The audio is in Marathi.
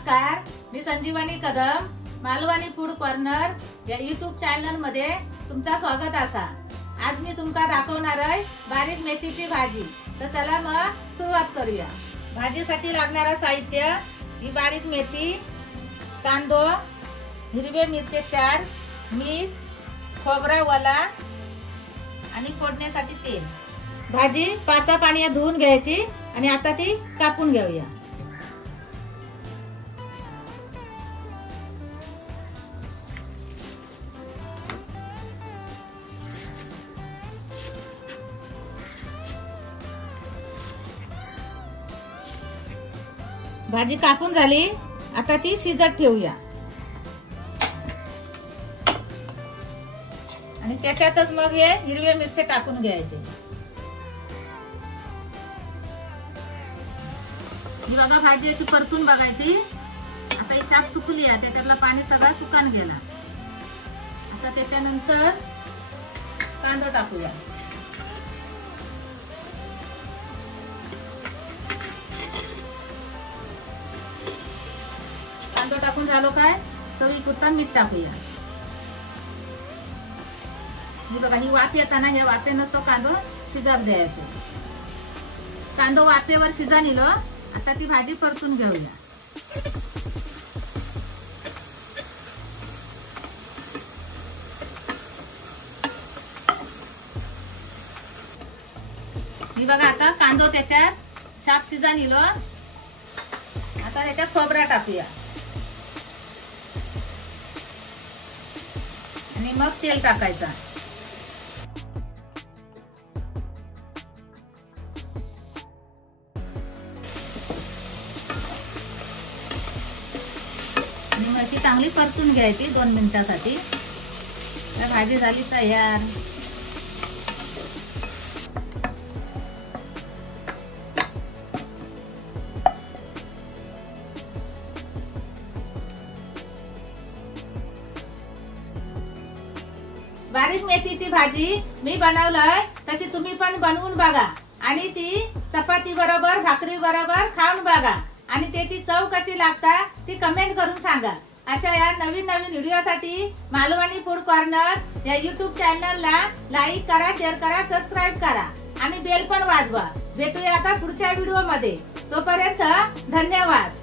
नमस्कार, मी संजीवनी कदम मालवणी फूड कॉर्नर या यूट्यूब चॅनल मध्ये तुमचा स्वागत असा। आज मी तुमका दाखवणार आहे बारीक मेथीची भाजी। तर चला मग सुरुवात करूया। भाजीसाठी लागणारा साहित्य ही बारीक मेथी, कांदो, हिरवे मिरची 4, मीठ, खोबरा वला आणि फोडण्यासाठी तेल। भाजी 5 पाण्यात धुवून घ्यायची आणि आता ती कापून घेऊया। भाजी कापून झाली, आता ती शिजत ठेवूया आणि त्याच्यातच मग हे हिरवे मिरची टाकून घ्यायचे। ही बघा भाजी अशी परतून बघायची। आता ही साफ सुकली आहे, त्याच्यातला पाणी सगळा सुकान गेला। आता त्याच्यानंतर कांदा टाकूया। कांदा टाकून झालो काय, चवीपुरता मीठ टाकूया। ही बघा ही वाफ येताना ह्या वाफेनच तो कांदा शिजत द्यायचा। कांदा वाफेवर शिजा निलो, आता ती भाजी परतून घेऊया। ही बघा आता कांदा त्याच्यात साफ शिजा निलो, आता त्याच्यात खोबरा टाकूया आणि मग तेल टाकायचा। आणि मग ती चांगली परतून घ्यायची 2 मिनिटांसाठी। भाजी झाली तयार। बारीक मेथीची भाजी मी बनवलंय, तशी तुम्ही पण बनवून बघा आणि ती चपाती बरोबर भाकरी बरोबर खाऊन बघा आणि त्याची चव कशी लागता ती कमेंट करून सांगा। अशा या नवीन नवीन व्हिडिओसाठी मालवणी फूड कॉर्नर या यूट्यूब चॅनलला लाईक करा, शेअर करा, सबस्क्राइब करा आणि बेल पण वाजवा। भेटूया आता पुढच्या व्हिडिओ मध्ये। तोपर्यंत धन्यवाद।